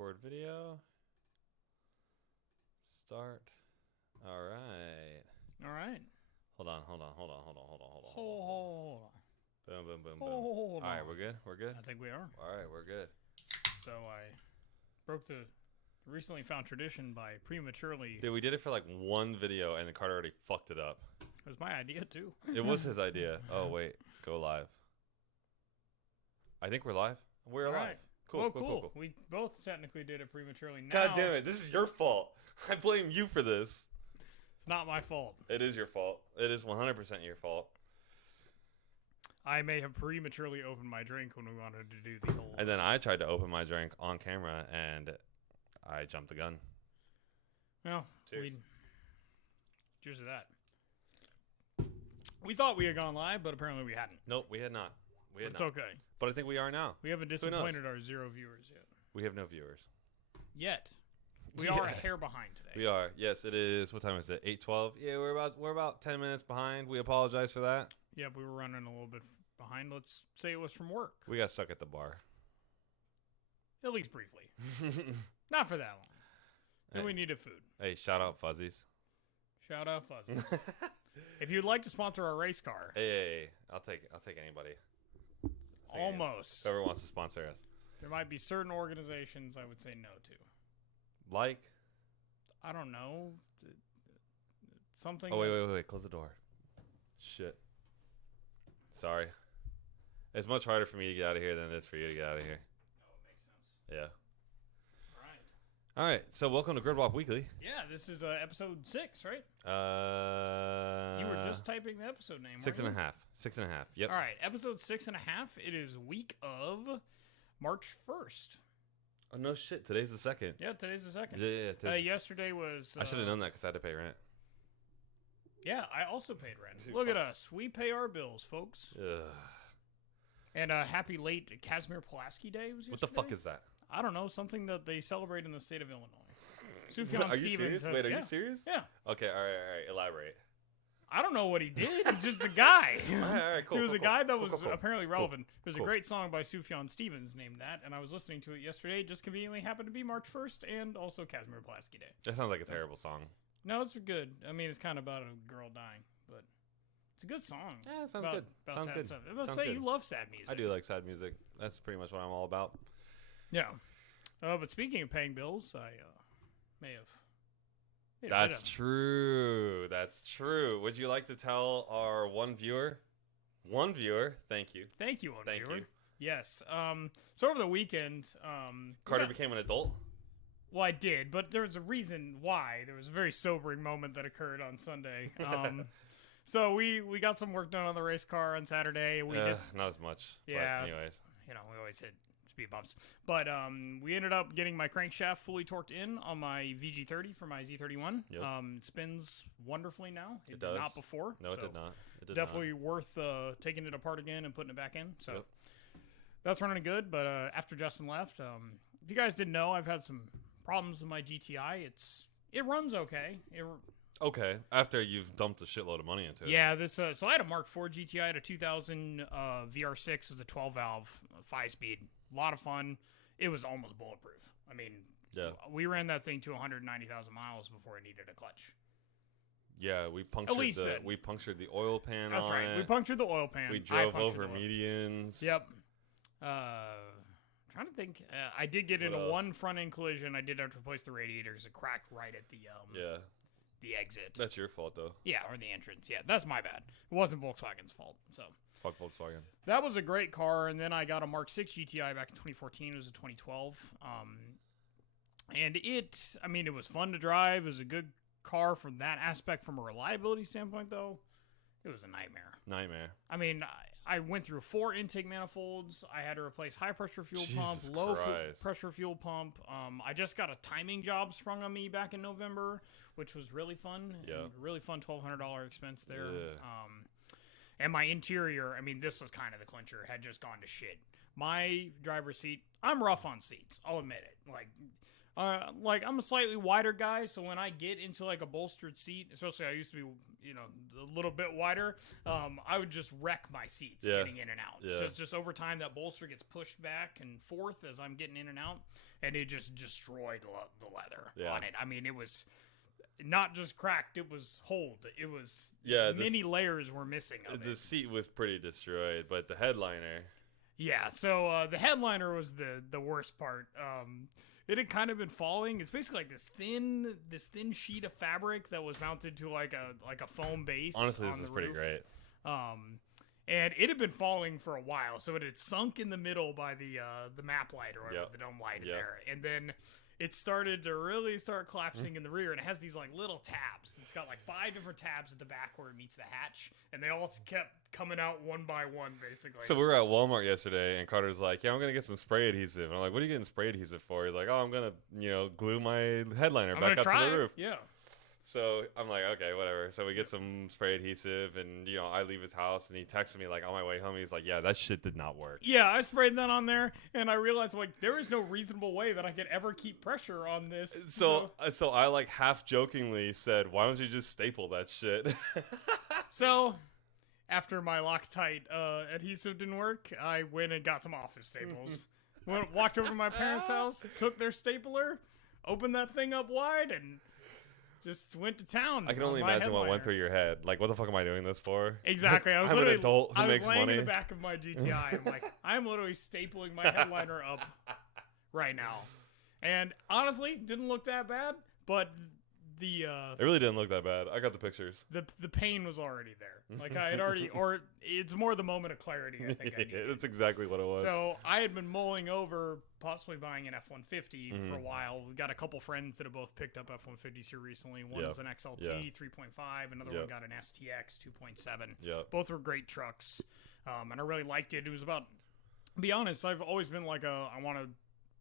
record video. Start. All right. All right. Hold on. Hold on. Boom, boom, boom, boom. Hold All right, on. we're good? We're good? I think we are. All right, we're good. So I broke the recently found tradition by prematurely. Dude, we did it for like one video, and Carter already fucked it up. It was my idea, too. It was his idea. Oh, wait. Go live. I think we're live. We're All live. right. Cool. We both technically did it prematurely. Now, God damn it. This is your fault. I blame you for this. It's not my fault. It is your fault. It is 100% your fault. I may have prematurely opened my drink when we wanted to do the whole... And then I tried to open my drink on camera, and I jumped the gun. Well, Cheers. Cheers to that. We thought we had gone live, but apparently we hadn't. Nope, we had not. It's okay. But I think we are now. We haven't disappointed our 0 viewers yet. We have no viewers. Yet. We are a hair behind today. We are. Yes, it is. What time is it? 8:12. Yeah, we're about 10 minutes behind. We apologize for that. Yep, we were running a little bit behind. Let's say it was from work. We got stuck at the bar. At least briefly. Not for that long. Then we needed food. Hey, shout out Fuzzies. Shout out Fuzzies. If you'd like to sponsor our race car. Hey, I'll take anybody. Almost. Whoever wants to sponsor us. There might be certain organizations I would say no to. Like? I don't know. Something. Oh, wait. Close the door. Shit. Sorry. It's much harder for me to get out of here than it is for you to get out of here. No, it makes sense. Yeah. All All right. So welcome to Gridwalk Weekly. Yeah, this is episode 6, right? You were just typing the episode name. 6.5. 6.5. Yep. All right, episode 6.5. It is week of March 1st. Oh, no shit. Today's the 2nd. Yeah, today's the 2nd. Yeah. Yesterday was... I should have known that because I had to pay rent. Yeah, I also paid rent. Look at us. We pay our bills, folks. Ugh. And happy late Casimir Pulaski Day was yesterday. What the fuck is that? I don't know. Something that they celebrate in the state of Illinois. Sufjan Are you Stevens. serious? Wait, are you serious? Yeah. Okay, all right. Elaborate. I don't know what he did. He's just a guy. All right, cool. He was a guy that was Cool. apparently relevant. There's Cool. a great song by Sufjan Stevens named that, and I was listening to it yesterday. It just conveniently happened to be March 1st and also Casimir Pulaski Day. That sounds like a terrible song. No, it's good. I mean, it's kind of about a girl dying, but it's a good song. Yeah, it sounds about, good. About Sounds sad good. stuff. I was about to Sounds say, good. you love sad music. I do like sad music. That's pretty much what I'm all about. Yeah. But speaking of paying bills, I may have... That's true. That's true. Would you like to tell our one viewer? One viewer. Thank you. Thank you, Thank viewer. you. Yes. So over the weekend... Carter became an adult? Well, I did, but there was a reason why. There was a very sobering moment that occurred on Sunday. So we got some work done on the race car on Saturday. We did Not as much. Yeah. But anyways. we always hit speed bumps. But we ended up getting my crankshaft fully torqued in on my VG30 for my Z31. Yep. It spins wonderfully now. It did does. not before. No, it did not. It did Definitely worth taking it apart again and putting it back in. So Yep. that's running good. But after Justin left, if you guys didn't know, I've had some problems with my GTI. It runs okay. Okay, after you've dumped a shitload of money into it. Yeah, this so I had a Mark IV GTI at a 2000 VR6. It was a 12-valve, 5-speed. A lot of fun. It was almost bulletproof. I mean, Yeah. we ran that thing to 190,000 miles before it needed a clutch. Yeah, we punctured the oil pan. That's on right. it. We punctured the oil pan. We I drove punctured over the oil. medians. Yep. Trying to think. I did get into one front end collision. I did have to replace the radiators. It cracked right at the exit. That's your fault though. Yeah, or the entrance. Yeah, that's my bad. It wasn't Volkswagen's fault. So Fuck Volkswagen. that was a great car. And then I got a Mark VI GTI back in 2014. It was a 2012. And it was fun to drive. It was a good car from that aspect. From a reliability standpoint, though, it was a nightmare. I mean, I went through 4 intake manifolds. I had to replace high pressure fuel pump, low pressure fuel pump. I just got a timing job sprung on me back in November, which was really fun. Yeah. Really fun $1,200 expense there. Yeah. And my interior, I mean, this was kind of the clincher, had just gone to shit. My driver's seat, I'm rough on seats. I'll admit it. Like, Like I'm a slightly wider guy, so when I get into like a bolstered seat, especially I used to be, a little bit wider, I would just wreck my seats getting in and out. Yeah. So it's just over time that bolster gets pushed back and forth as I'm getting in and out, and it just destroyed the leather on it. I mean, it was not just cracked; it was holed. It was many layers were missing of the it. seat was pretty destroyed, but the headliner. Yeah, so the headliner was the worst part. It had kind of been falling. It's basically like this thin sheet of fabric that was mounted to like a foam base. Honestly, on this the is pretty roof. great. And it had been falling for a while, so it had sunk in the middle by the map light or the dome light in there, and then it started to really start collapsing in the rear, and it has these like little tabs. It's got like 5 different tabs at the back where it meets the hatch, and they all kept coming out one by one, basically. So we were at Walmart yesterday, and Carter's like, "Yeah, I'm gonna get some spray adhesive." And I'm like, "What are you getting spray adhesive for?" He's like, "Oh, I'm gonna, glue my headliner back up to the roof." Yeah. So I'm like, okay, whatever. So we get some spray adhesive, and I leave his house, and he texted me like on my way home. He's like, "Yeah, that shit did not work." Yeah, I sprayed that on there, and I realized like there is no reasonable way that I could ever keep pressure on this. So I like half jokingly said, "Why don't you just staple that shit?" So after my Loctite adhesive didn't work, I went and got some office staples. Walked over to my parents' house, took their stapler, opened that thing up wide, and just went to town. I can only imagine what went through your head. Like, what the fuck am I doing this for? Exactly. I was I'm literally an adult who makes laying money. in the back of my GTI. I'm like, I'm literally stapling my headliner up right now. And honestly, didn't look that bad, but it really didn't look that bad. I got the pictures. The pain was already there. Like I had already, or it's more the moment of clarity. I think I needed. That's exactly what it was. So I had been mulling over possibly buying an F-150 for a while. We got a couple friends that have both picked up F-150s here recently. One is an XLT 3.5, another one got an STX 2.7. Both were great trucks, and I really liked it. It was about, to be honest, I've always been like I want to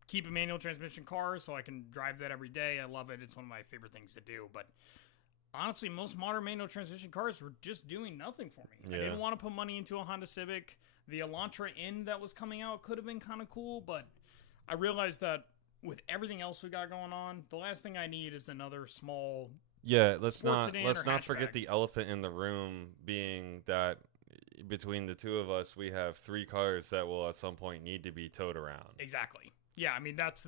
keep a manual transmission car so I can drive that every day. I love it. It's one of my favorite things to do. But honestly, most modern manual transmission cars were just doing nothing for me. I didn't want to put money into a Honda Civic. The Elantra N that was coming out could have been kind of cool, but I realized that with everything else we got going on, the last thing I need is another small. Yeah, let's not hatchback. forget the elephant in the room being that between the two of us, we have 3 cars that will at some point need to be towed around. Exactly. Yeah, I mean that's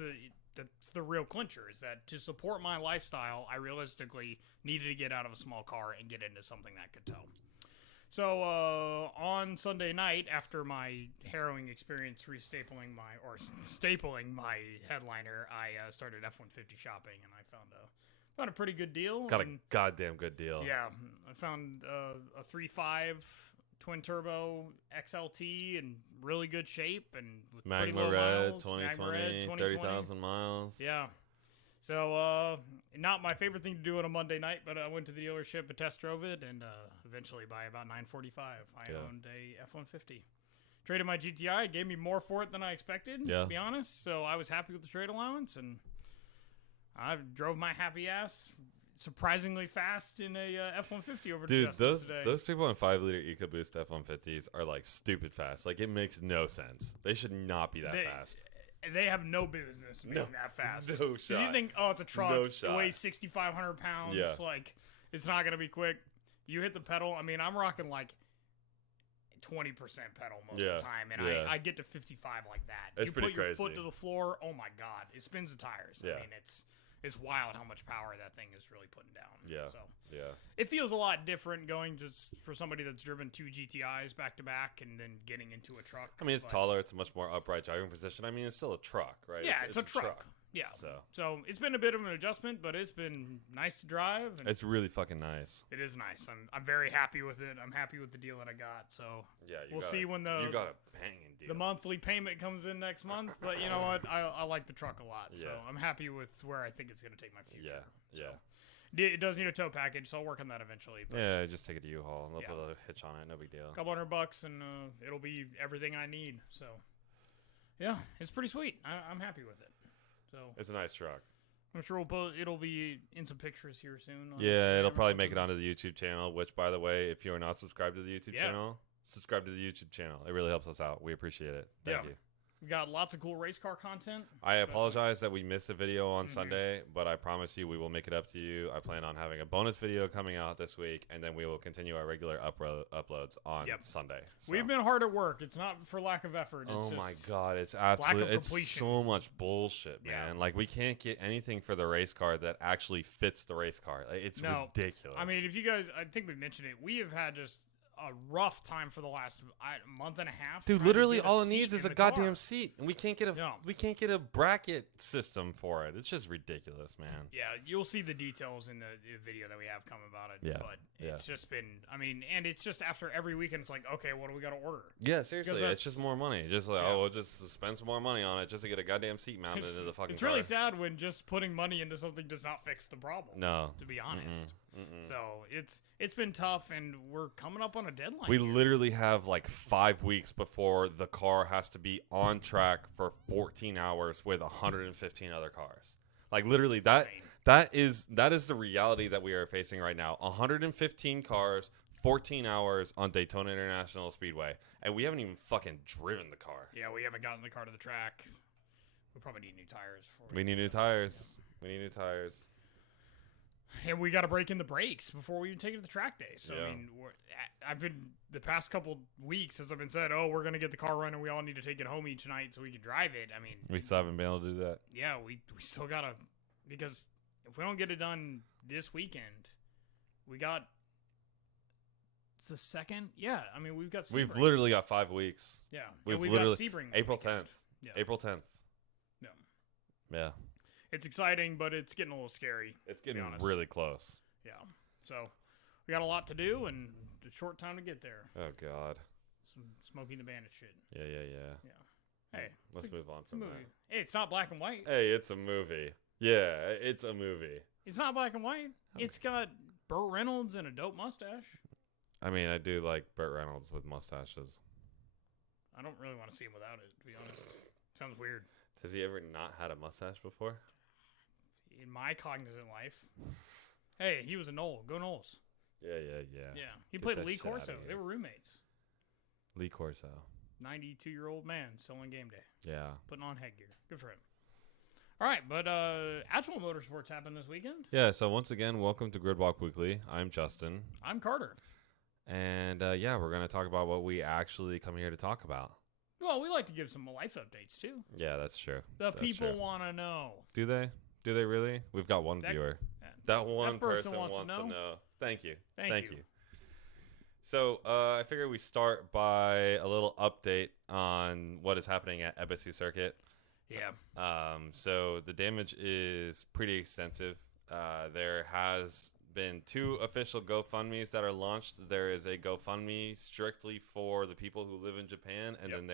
the real clincher, is that to support my lifestyle, I realistically needed to get out of a small car and get into something that could tow. So on Sunday night, after my harrowing experience stapling my headliner, I started F-150 shopping, and I found a pretty good deal. Got a goddamn good deal. Yeah, I found a 3.5 twin turbo XLT in really good shape and with pretty low miles. 2020, 30,000 miles. Yeah. So not my favorite thing to do on a Monday night, but I went to the dealership and test drove it, and eventually by about 9:45, I owned a F-150. Traded my GTI. It gave me more for it than I expected, to be honest. So I was happy with the trade allowance, and I drove my happy ass surprisingly fast in a F-150 over to Justin's today. Those 2.5 liter EcoBoost F-150s are like stupid fast. Like, it makes no sense. They should not be that fast. They have no business being that fast. No shot. You think, oh, it's a truck. No it shot. weighs 6,500 pounds. Yeah. Like, it's not going to be quick. You hit the pedal. I mean, I'm rocking like 20% pedal most of the time, and I get to 55 like that. It's you pretty put your crazy. foot to the floor. Oh my God, it spins the tires. Yeah. I mean, it's wild how much power that thing is really putting down. Yeah. So yeah. it feels a lot different going just for somebody that's driven 2 GTIs back to back and then getting into a truck. I mean, it's taller. It's a much more upright driving position. I mean, it's still a truck, right? Yeah, it's a truck. Yeah. So it's been a bit of an adjustment, but it's been nice to drive. And it's really fucking nice. It is nice. I'm very happy with it. I'm happy with the deal that I got. So yeah, we'll see when you got a banging deal. The monthly payment comes in next month. But you know what? I like the truck a lot. So I'm happy with where I think it's going to take my future. Yeah. It does need a tow package, so I'll work on that eventually. But yeah, just take it to U-Haul. They'll put a hitch on it. No big deal. $200 and it'll be everything I need. So yeah, it's pretty sweet. I'm happy with it. So it's a nice truck. I'm sure it'll be in some pictures here soon. Yeah, it'll probably make it onto the YouTube channel, which, by the way, if you are not subscribed to the YouTube channel, subscribe to the YouTube channel. It really helps us out. We appreciate it. Thank you. We got lots of cool race car content. I apologize that we missed a video on Sunday, but I promise you we will make it up to you. I plan on having a bonus video coming out this week, and then we will continue our regular uploads on Sunday. So. We've been hard at work. It's not for lack of effort. It's oh just my god, it's absolutely it's so much bullshit, man. Yeah. Like we can't get anything for the race car that actually fits the race car. Like, it's ridiculous. I mean, if you guys, I think we mentioned it. We have had just a rough time for the last month and a half. Dude, literally all it needs is a goddamn seat, and we can't get a bracket system for it. It's just ridiculous, man. Yeah, you'll see the details in the video that we have coming about it. Yeah, but it's just been, I mean, and it's just after every weekend, it's like, okay, what do we got to order? Yeah, seriously, it's just more money. Just like, we'll just spend some more money on it just to get a goddamn seat mounted into the fucking. It's really sad when just putting money into something does not fix the problem. No, to be honest. So it's been tough, and we're coming up on a deadline. We literally have like 5 weeks before the car has to be on track for 14 hours with 115 other cars. Like literally that is the reality that we are facing right now. 115 cars, 14 hours on Daytona International Speedway, and we haven't even fucking driven the car. Yeah, we haven't gotten the car to the track. We probably need new tires. We need new tires. And we got to break in the brakes before we even take it to the track day. So, I mean, I've been the past couple weeks since I've been said, oh, we're going to get the car running. We all need to take it home each night so we can drive it. I mean, we still haven't been able to do that. Yeah, we still got to, because if we don't get it done this weekend, we got the second. Yeah, I mean, we've got Sebring. We've literally got 5 weeks. Yeah, we've got Sebring April 10th. Yeah. April 10th. Yeah. Yeah. It's exciting, but it's getting a little scary. It's getting really close. Yeah. So we got a lot to do and a short time to get there. Oh, God. Some Smokey the Bandit shit. Yeah. Hey. Let's move on from that. Hey, it's not black and white. Hey, it's a movie. Yeah, it's a movie. It's not black and white. It's got Burt Reynolds and a dope mustache. I mean, I do like Burt Reynolds with mustaches. I don't really want to see him without it, to be honest. Sounds weird. Has he ever not had a mustache before? In my cognizant life. Hey, he was a Knoll. Go Knowles. Yeah. Yeah. He played Lee Corso. They were roommates. Lee Corso. 92-year-old man selling game day. Yeah. Putting on headgear. Good for him. All right, but actual motorsports happened this weekend. Yeah, so once again, welcome to Gridwalk Weekly. I'm Justin. I'm Carter. And we're going to talk about what we actually come here to talk about. Well, we like to give some life updates, too. Yeah, that's true. That's people want to know. Do they? Do they really? We've got one viewer. That one person wants to know. Thank you. Thank you. So I figure we start by a little update on what is happening at Ebisu Circuit. Yeah. So the damage is pretty extensive. There has been 2 official GoFundMes that are launched. There is a GoFundMe strictly for the people who live in Japan, and then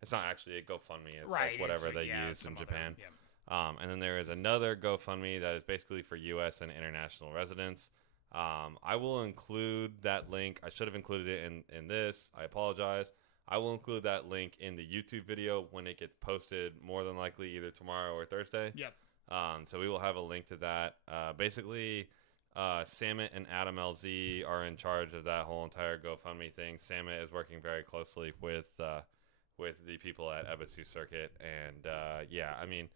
it's not actually a GoFundMe. It's like whatever they use in Japan. And then there is another GoFundMe that is basically for U.S. and international residents. I will include that link. I should have included it in this. I apologize. I will include that link in the YouTube video when it gets posted, more than likely either tomorrow or Thursday. Yep. So we will have a link to that. Basically, Samit and Adam LZ are in charge of that whole entire GoFundMe thing. Samit is working very closely with the people at Ebisu Circuit. And, I mean,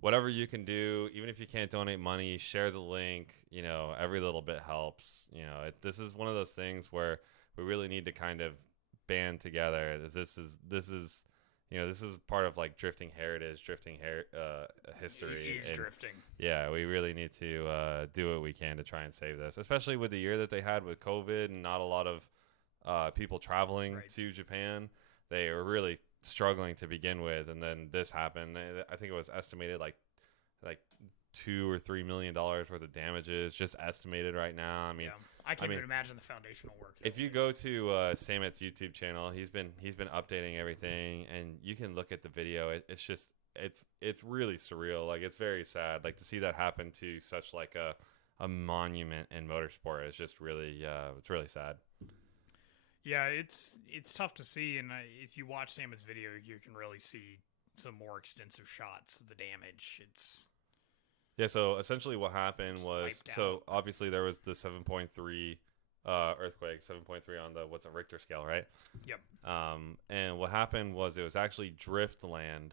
whatever you can do, even if you can't donate money, share the link. You know, every little bit helps. You know, this is one of those things where we really need to kind of band together. This is part of like drifting heritage, history. It is drifting. Yeah, we really need to do what we can to try and save this, especially with the year that they had with COVID and not a lot of people traveling to Japan. They were really struggling to begin with, and then this happened. I think it was estimated like $2 or $3 million worth of damages, just estimated right now. I mean, I can't even imagine the foundational work. If you go to Samit's YouTube channel, he's been updating everything, and you can look at the video. It's just it's really surreal. Like, it's very sad. Like, to see that happen to such like a monument in motorsport is just really it's really sad. Yeah, it's tough to see, and if you watch Samit's video, you can really see some more extensive shots of the damage. So essentially what happened was, so obviously there was the 7.3 earthquake, 7.3 on the what's a Richter scale, right? Yep. And what happened was it was actually driftland.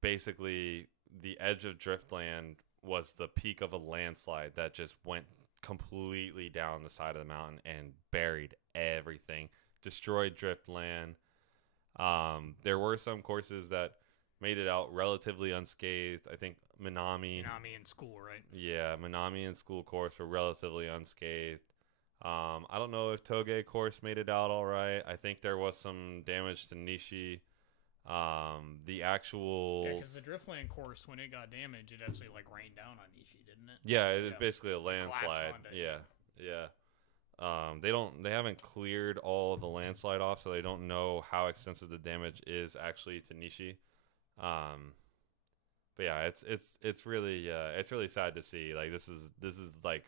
Basically, the edge of driftland was the peak of a landslide that just went completely down the side of the mountain and buried everything, destroyed driftland. There were some courses that made it out relatively unscathed. I think Minami in school, right? Yeah, Minami and school course were relatively unscathed. I don't know if Toge course made it out all right. I think there was some damage to Nishi. The actual because the Driftland course, when it got damaged, it actually like rained down on Nishi, didn't it? Yeah, it was basically a landslide. It. Yeah. They haven't cleared all of the landslide off, so they don't know how extensive the damage is actually to Nishi. But yeah, it's really sad to see. Like this is like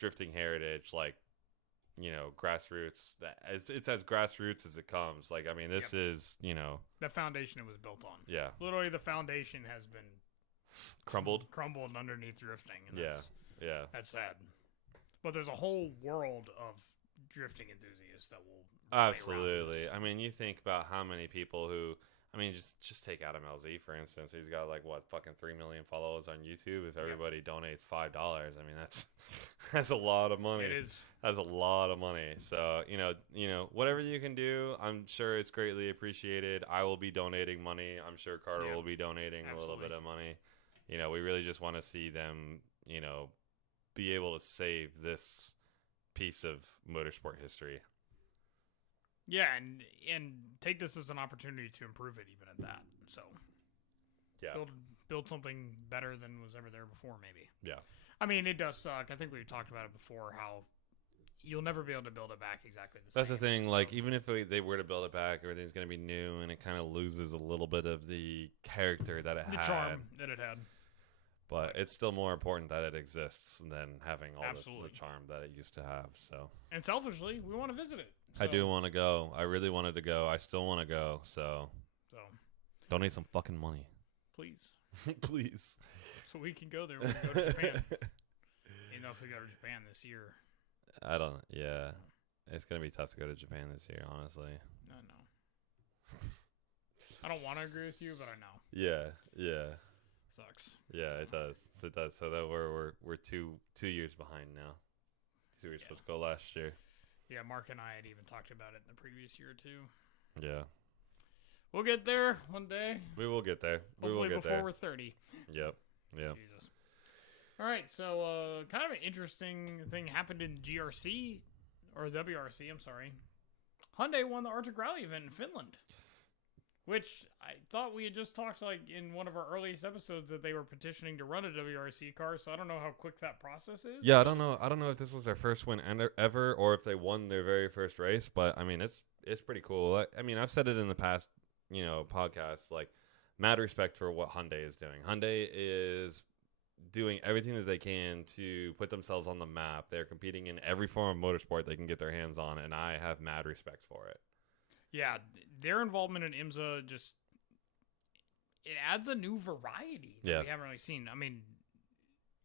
drifting heritage, like, you know, grassroots. It's as grassroots as it comes. Like, I mean, this is, you know, the foundation it was built on. Yeah, literally the foundation has been crumbled underneath drifting. And that's sad. But there's a whole world of drifting enthusiasts that will absolutely. I mean, you think about how many people who. I mean, just take Adam LZ, for instance. He's got, like, what, fucking 3 million followers on YouTube. If everybody donates $5, I mean, that's a lot of money. It is. That's a lot of money. So, you know, whatever you can do, I'm sure it's greatly appreciated. I will be donating money. I'm sure Carter will be donating a little bit of money. You know, we really just want to see them, you know, be able to save this piece of motorsport history. Yeah, and take this as an opportunity to improve it even at that. So, yeah, build something better than was ever there before, maybe. Yeah. I mean, it does suck. I think we've talked about it before, how you'll never be able to build it back exactly the same. That's the thing. So. Like, even if they were to build it back, everything's going to be new, and it kind of loses a little bit of the character that it had. The charm that it had. But it's still more important that it exists than having all the charm that it used to have. So. And selfishly, we want to visit it. So. I do want to go. I really wanted to go. I still want to go. So donate some fucking money. Please. Please. So we can go there when we go to Japan. You know, if we go to Japan this year. Yeah. It's going to be tough to go to Japan this year, honestly. I know. I don't want to agree with you, but I know. Yeah. Sucks. Yeah, it does. So that we're 2 years behind now. So we were supposed to go last year. Yeah, Mark and I had even talked about it in the previous year too. Yeah. We'll get there one day. We will get there. Hopefully before we're 30. Yep. Jesus. All right, so kind of an interesting thing happened in GRC, or WRC, I'm sorry. Hyundai won the Arctic Rally event in Finland. Which I thought we had just talked like in one of our earliest episodes that they were petitioning to run a WRC car, so I don't know how quick that process is. Yeah, I don't know if this was their first win ever or if they won their very first race, but I mean it's pretty cool. I mean, I've said it in the past, you know, podcasts, like, mad respect for what Hyundai is doing. Hyundai is doing everything that they can to put themselves on the map. They're competing in every form of motorsport they can get their hands on, and I have mad respect for it. Yeah, their involvement in IMSA it adds a new variety that we haven't really seen. I mean,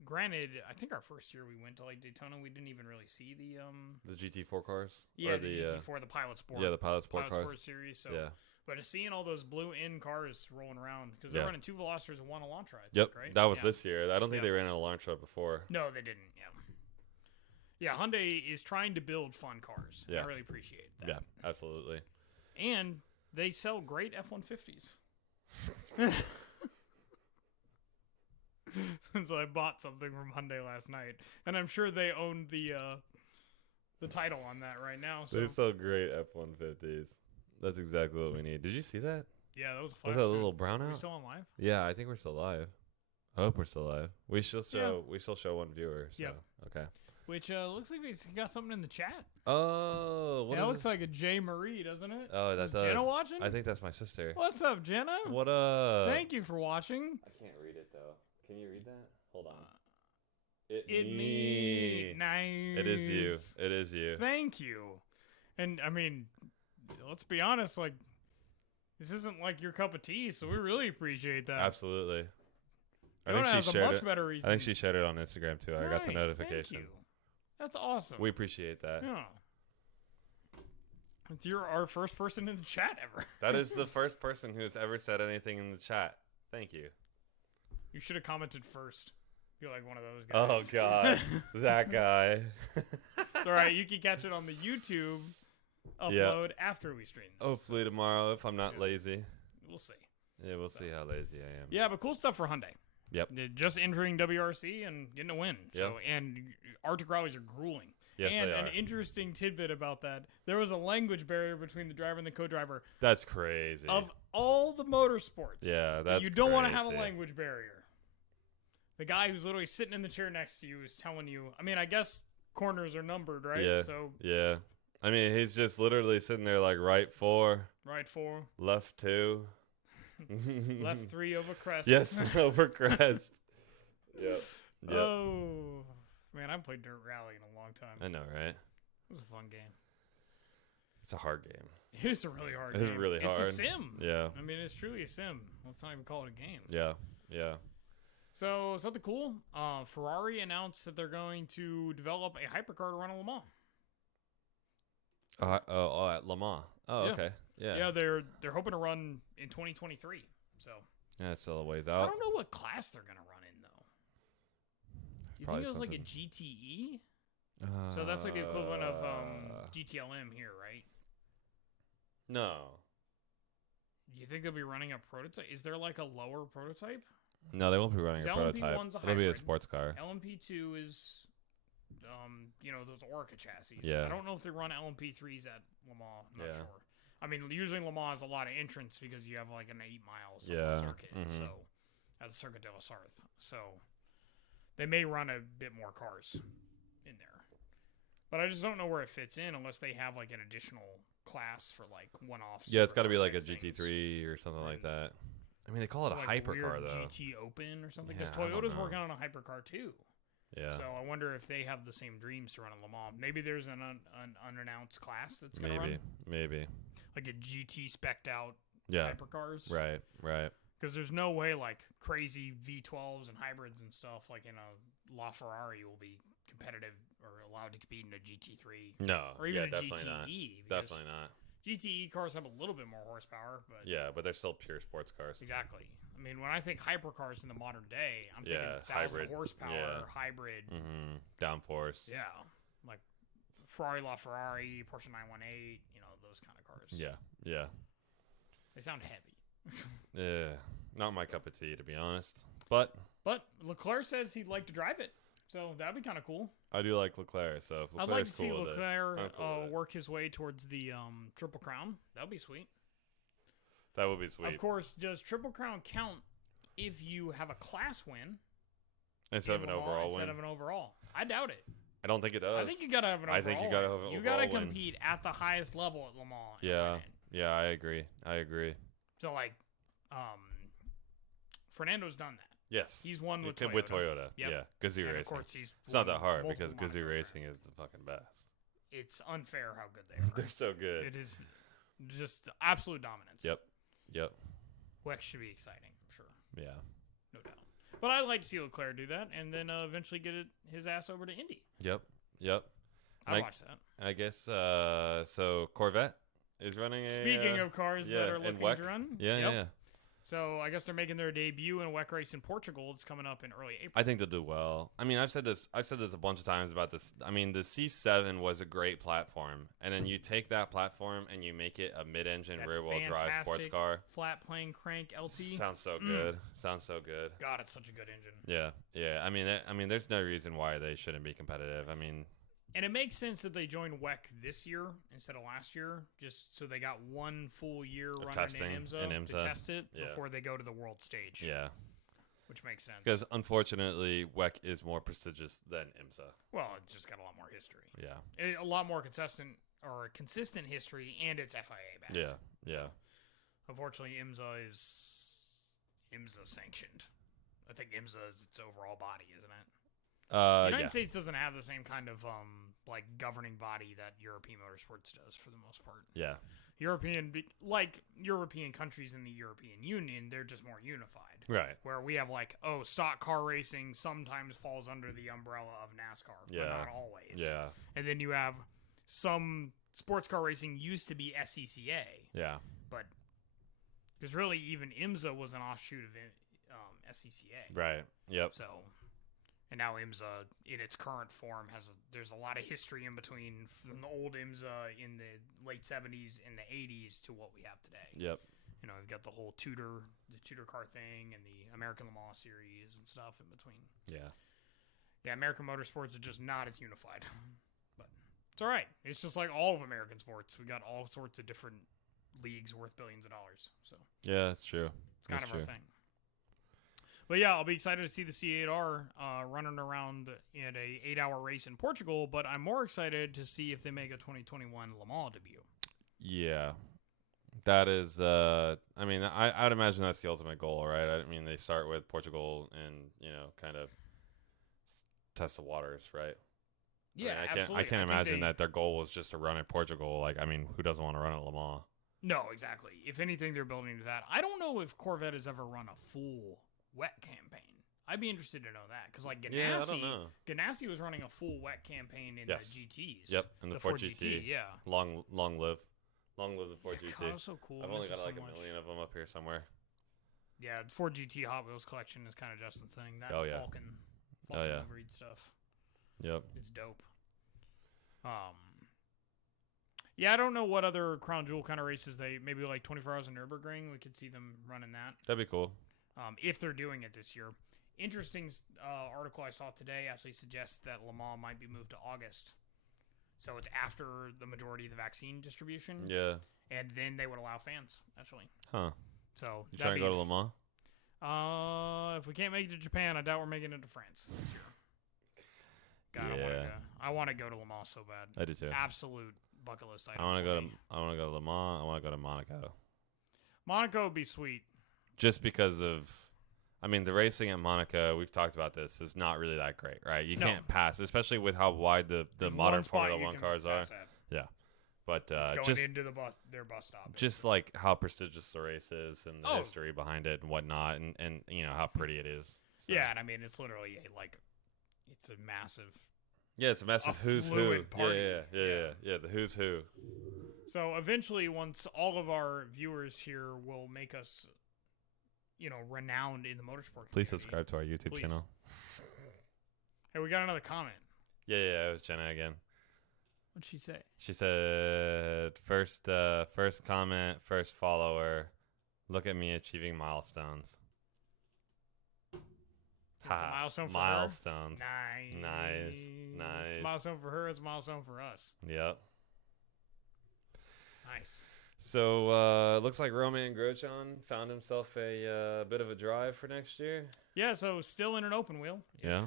granted, I think our first year we went to like Daytona, we didn't even really see the GT4 cars. Yeah, the GT4, the Pilot Sport. Yeah, the Pilot Sport series. So, yeah. But just seeing all those blue in cars rolling around, because they're running 2 Velocitors and 1 Elantra, I think, right? That was this year. I don't think they ran an Elantra before. No, they didn't. Yeah, Hyundai is trying to build fun cars. Yeah. I really appreciate that. Yeah, absolutely. And they sell great F-150s. Since I bought something from Hyundai last night, and I'm sure they own the title on that right now. So. They sell great F-150s. That's exactly what we need. Did you see that? Yeah, that was a flash. Was that a little brownout? Are we still on live? Yeah, I think we're still live. I hope we're still live. We still show one viewer. So. Yep. Okay. Which looks like we got something in the chat. Oh, what looks like a J. Marie, doesn't it? Oh, that does. Jenna watching? I think that's my sister. What's up, Jenna? What up? Thank you for watching. I can't read it though. Can you read that? Hold on. Me. Nice. It is you. It is you. Thank you. And I mean, let's be honest. Like, this isn't like your cup of tea, so we really appreciate that. Absolutely. I think she shared it. Better reason. I think she shared it on Instagram too. I got the notification. That's awesome. We appreciate that. Yeah. You're our first person in the chat ever. That is the first person who's ever said anything in the chat. Thank you. You should have commented first. You're like one of those guys. Oh, God. That guy. It's all right. You can catch it on the YouTube upload after we stream this. Hopefully tomorrow if I'm not lazy. We'll see. Yeah, we'll see how lazy I am. Yeah, but cool stuff for Hyundai. Yep. Just entering WRC and getting a win. So, and Arctic rallies are grueling. Yes, and they are. an interesting tidbit about that, there was a language barrier between the driver and the co-driver. That's crazy. Of all the motorsports. Yeah, that's you don't want to crazy. have a language barrier. The guy who's literally sitting in the chair next to you is telling you, I mean, I guess corners are numbered, right? Yeah. So yeah. I mean, he's just literally sitting there like right 4, right 4, left 2. left 3 over crest. Yes, over crest. Yep. Oh, man, I haven't played Dirt Rally in a long time. I know, right? It was a fun game. It's a hard game. It is a really hard game. It's really hard. It's a sim. Yeah. I mean, it's truly a sim. Let's not even call it a game. Yeah. Yeah. So, something cool. Ferrari announced that they're going to develop a hypercar to run at Le Mans. At Le Mans. Oh, Yeah. okay. Yeah. Yeah, they're hoping to run in 2023. So, Yeah, it's still a ways I out. don't know what class they're going to run in, though. You think it was like a GTE? So that's like the equivalent of GTLM here, right? No. Do you think they'll be running a prototype? Is there like a lower prototype? No, they won't be running a prototype. LMP1's a It'll be a hybrid. sports car. LMP2 is, those Orca chassis. Yeah. I don't know if they run LMP3s at Le Mans. I'm not Yeah. sure. I mean, usually Le Mans has a lot of entrance because you have like an 8-mile circuit. Mhm. So, at the Circuit de la Sarthe. So, they may run a bit more cars in there. But I just don't know where it fits in unless they have like an additional class for like one-offs. Yeah, it's got to be or like a things. GT3 or something like And that. I mean, they call it So, a like hypercar, weird though. GT Open or something. Because Yeah, I don't Toyota's know. working on a hypercar too. Yeah. So I wonder if they have the same dreams to run at Le Mans. Maybe there's an unannounced class that's going to run. Maybe. Like a GT spec'd out Yeah. hypercars. Right. Because there's no way like crazy V12s and hybrids and stuff like in a LaFerrari will be competitive or allowed to compete in a GT3. No. Or even a definitely GTE. not. Definitely not. GTE cars have a little bit more horsepower, but Yeah, but they're still pure sports cars. exactly. I mean, when I think hypercars in the modern day, I'm thinking Yeah, 1,000 hybrid. horsepower, Yeah. hybrid. Mm-hmm. Downforce. Yeah, like Ferrari LaFerrari, Porsche 918, those kind of cars. Yeah. They sound heavy. Yeah. Not my cup of tea, to be honest. But But Leclerc says he'd like to drive it, so that'd be kind of cool. I do like Leclerc, so if I'd Leclerc's like to see cool with it, Leclerc I'm cool with it. work his way towards the Triple Crown. That'd be sweet. That would be sweet. Of course, does Triple Crown count if you have a class win Instead of in an Le Mans overall instead win. of an overall? I doubt it. I don't think it does. I think you gotta have an overall. I think you gotta have an You gotta overall win. compete at the highest level at Le Mans. and Yeah. win it. Yeah, I agree. So like, Fernando's done that. Yes. He's won with With Toyota. Yep. Yeah. Gazoo And Racing. of course, he's It's not won that hard multiple because Gazoo monograms. Racing is the fucking best. It's unfair how good they are. They're so good. It is just absolute dominance. Yep. Wex should be exciting, I'm sure. Yeah. No doubt. But I'd like to see Leclerc do that and then eventually get his ass over to Indy. Yep. I'd watch that. I guess so Corvette is running a Speaking of cars that are and looking WEC. to run. Yeah, yep. yeah. So I guess they're making their debut in a WEC race in Portugal. It's coming up in early April. I think they'll do well. I mean, I've said this a bunch of times about this. I mean, the C7 was a great platform, and then you take that platform and you make it a mid-engine That rear-wheel drive sports fantastic car. Flat plane crank LT. Sounds so good. Sounds so good. God, it's such a good engine. Yeah. I mean, there's no reason why they shouldn't be competitive. I mean, And it makes sense that they joined WEC this year instead of last year, just so they got one full year running testing in IMSA to test it before they go to the world stage. yeah. Which makes sense. Because unfortunately, WEC is more prestigious than IMSA. Well, it's just got a lot more history. Yeah. A lot more consistent history, and it's FIA backed. Yeah. Unfortunately, IMSA is IMSA sanctioned. I think IMSA is its overall body, isn't it? The United States doesn't have the same kind of like governing body that European Motorsports does for the most part. Yeah. European countries in the European Union, they're just more unified. Right. Where we have like, stock car racing sometimes falls under the umbrella of NASCAR, but not always. Yeah. And then you have some sports car racing used to be SCCA. Yeah. But because really even IMSA was an offshoot of SCCA. Right. Yep. So, and now IMSA in its current form there's a lot of history in between from the old IMSA in the late 70s and the 80s to what we have today. Yep. You know, we've got the whole Tudor car thing and the American Le Mans series and stuff in between. Yeah. Yeah, American motorsports are just not as unified. But it's all right. It's just like all of American sports. We got all sorts of different leagues worth billions of dollars. So yeah, that's true. It's kind of our thing. But yeah, I'll be excited to see the C8R running around in a 8-hour race in Portugal, but I'm more excited to see if they make a 2021 Le Mans debut. Yeah. That is, I mean, I'd imagine that's the ultimate goal, right? I mean, they start with Portugal and, kind of test the waters, right? Yeah, I mean, absolutely. I can't imagine that their goal was just to run at Portugal. Like, I mean, who doesn't want to run at Le Mans? No, exactly. If anything, they're building to that. I don't know if Corvette has ever run a full wet campaign. I'd be interested to know that because, like, Ganassi was running a full wet campaign in the GTs. Yep, in the Ford GT. Yeah. Long live the Ford GT. God, so cool. I've only got like a million of them up here somewhere. Yeah, the Ford GT Hot Wheels collection is kind of Justin's thing. That Falcon breed stuff. Yep. It's dope. Yeah, I don't know what other Crown Jewel kind of races maybe like 24 Hours of Nürburgring. We could see them running that. That'd be cool. If they're doing it this year. Interesting article I saw today actually suggests that Le Mans might be moved to August. So it's after the majority of the vaccine distribution. Yeah. And then they would allow fans, actually. Huh. So you trying to go to Le Mans? If we can't make it to Japan, I doubt we're making it to France this year. God, I want to go to Le Mans so bad. I do too. Absolute bucket list item. I want to go to Le Mans. I want to go to Monaco. Monaco would be sweet. Just because of, I mean, the racing at Monaco, we've talked about this, is not really that great, right? You can't pass, especially with how wide the modern Formula 1 cars are. Yeah. But just into their bus stop. Just like how prestigious the race is and the history behind it and whatnot, and how pretty it is. So. Yeah, and I mean, it's literally it's a massive. Yeah, it's a massive who's who. Party. Yeah, the who's who. So eventually, once all of our viewers here will make us, renowned in the motorsport community. Please subscribe to our YouTube channel. Hey, we got another comment. Yeah, it was Jenna again. What'd she say? She said, first comment, first follower. Look at me achieving milestones. It's a milestone for milestones. her. Nice. It's a milestone for her. It's a milestone for us. Yep. Nice. So, looks like Romain Grosjean found himself a bit of a drive for next year. Yeah, so still in an open wheel. Yeah.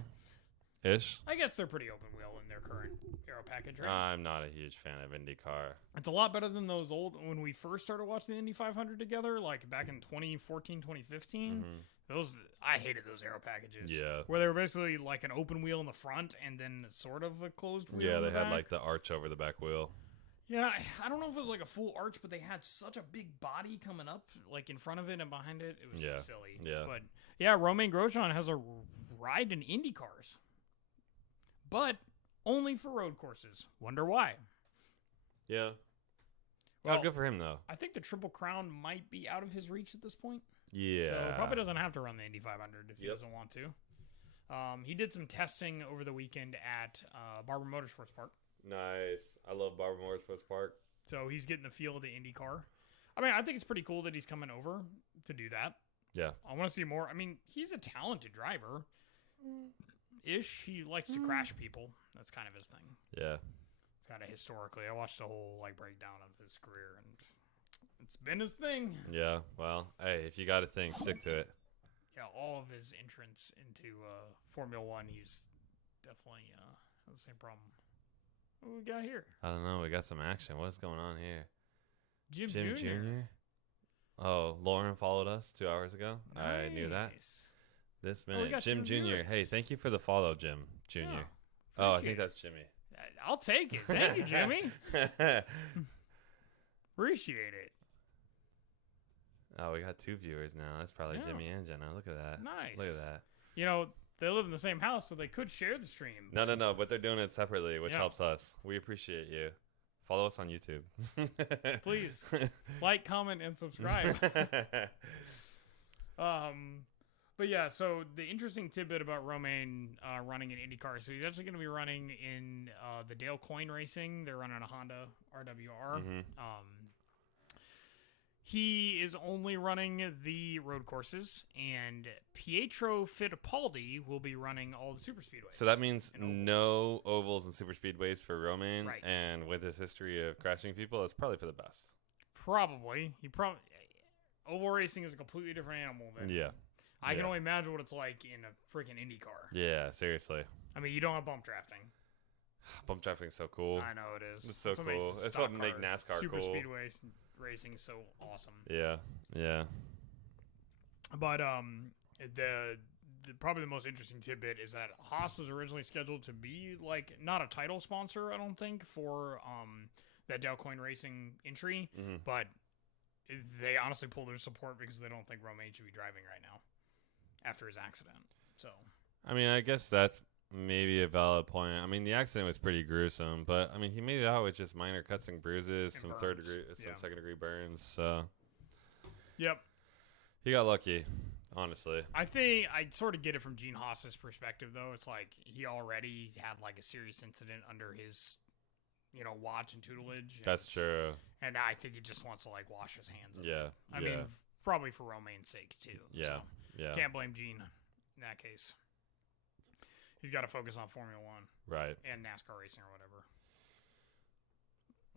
Ish. I guess they're pretty open wheel in their current aero package, right? I'm not a huge fan of IndyCar. It's a lot better than those old, when we first started watching the Indy 500 together, like back in 2014, 2015. Mm-hmm. I hated those aero packages. Yeah. Where they were basically like an open wheel in the front and then sort of a closed wheel. Yeah, in they the had back. like the arch over the back wheel. Yeah, I don't know if it was like a full arch, but they had such a big body coming up, like in front of it and behind it. It was just silly. Yeah. But yeah, Romain Grosjean has a ride in Indy cars, but only for road courses. Wonder why? Yeah. Well, good for him though. I think the Triple Crown might be out of his reach at this point. Yeah. So probably doesn't have to run the Indy 500 if he doesn't want to. He did some testing over the weekend at Barber Motorsports Park. Nice. I love Barber Motorsports Park. So he's getting the feel of the Indy car. I mean, I think it's pretty cool that he's coming over to do that. Yeah. I want to see more. I mean, he's a talented driver. Ish. He likes to crash people. That's kind of his thing. Yeah. It's kind of historically. I watched the whole breakdown of his career, and it's been his thing. Yeah. Well, hey, if you got a thing, stick to it. Yeah, all of his entrance into Formula One, he's definitely has the same problem. What we got here? I don't know. We got some action. What's going on here? Jim Jr. Oh, Lauren followed us 2 hours ago. Nice. I knew that. This minute, got Jim two Jr. viewers. Hey, thank you for the follow, Jim Jr. Yeah, I appreciate think that's Jimmy. I'll take it. Thank you, Jimmy. Appreciate it. Oh, we got 2 viewers now. That's probably Yeah. Jimmy and Jenna. Look at that. Nice. Look at that. You know, they live in the same house, so they could share the stream. No, but they're doing it separately, which Yeah. helps us. We appreciate you. Follow us on YouTube. Please like, comment, and subscribe. But yeah, so the interesting tidbit about Romain running in IndyCar, so he's actually going to be running in the Dale Coyne Racing. They're running a Honda RWR. He is only running the road courses, and Pietro Fittipaldi will be running all the super speedways. So that means and no ovals and super speedways for Romain, Right. and with his history of crashing people, that's probably for the best. Probably. Oval racing is a completely different animal than I can only imagine what it's like in a freaking Indy car. Yeah, seriously. I mean, you don't have bump drafting. Bump drafting is so cool. I know it is. It's so what makes cool. the It's stock what make car NASCAR super cool. speedway racing so awesome. Yeah. But the probably the most interesting tidbit is that Haas was originally scheduled to be like not a title sponsor, I don't think, for that Dale Coyne Racing entry, but they honestly pulled their support because they don't think Romain should be driving right now after his accident. So I mean, I guess that's maybe a valid point. I mean, the accident was pretty gruesome, but I mean, he made it out with just minor cuts and bruises, some burns. second degree burns. So, yep. He got lucky, honestly. I think I sort of get it from Gene Haas's perspective, though. It's like he already had like a serious incident under his, watch and tutelage. That's true. And I think he just wants to like wash his hands of it. Yeah. I mean, probably for Romain's sake too. Yeah. So Yeah. can't blame Gene in that case. He's got to focus on Formula One. Right. And NASCAR racing or whatever.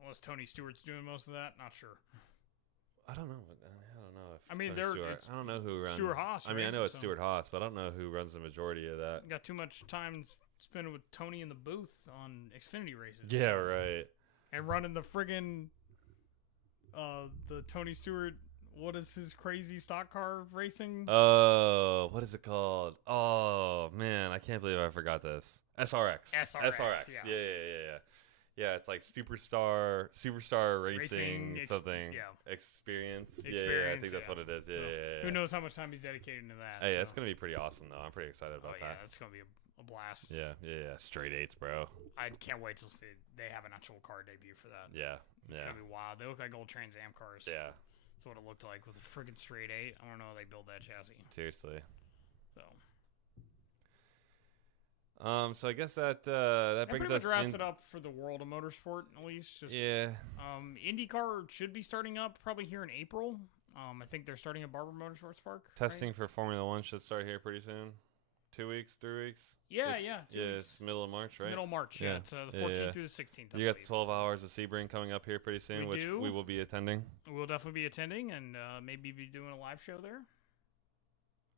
Unless Tony Stewart's doing most of that, not sure. I don't know. I mean, Tony Stewart. I don't know who runs. Stewart Haas. I mean, I right? know it's So, Stewart Haas, but I don't know who runs the majority of that. Got too much time spent with Tony in the booth on Xfinity races. Yeah, right. And running the friggin' the Tony Stewart. What is his crazy stock car racing? Oh, what is it called? Oh man, I can't believe I forgot this. SRX. SRX, yeah. Yeah, it's like Superstar Racing something. Yeah. Experience. Yeah, I Experience, think that's yeah. what it is. Yeah, So, yeah. Who knows how much time he's dedicated to that? Hey, so. that's gonna be pretty awesome though. I'm pretty excited about yeah, that. that's gonna be a blast. Yeah. Straight eights, bro. I can't wait till they have an actual car debut for that. Yeah. It's gonna be wild. They look like old Trans Am cars. Yeah. That's what it looked like with a friggin' straight 8. I don't know how they build that chassis. Seriously. So So I guess that brings pretty us much wraps it up for the world of motorsport, at least. Just, Yeah. IndyCar should be starting up probably here in April. I think they're starting at Barber Motorsports Park. Testing for Formula One should start here pretty soon. 2 weeks, 3 weeks. Yeah, It's- yeah. 2 Yeah, weeks. it's middle of March, right? Middle of March. Yeah, it's the 14th through the 16th. I You got believe. 12 hours of Sebring coming up here pretty soon, We which do. we will be attending. We'll definitely be attending and maybe be doing a live show there.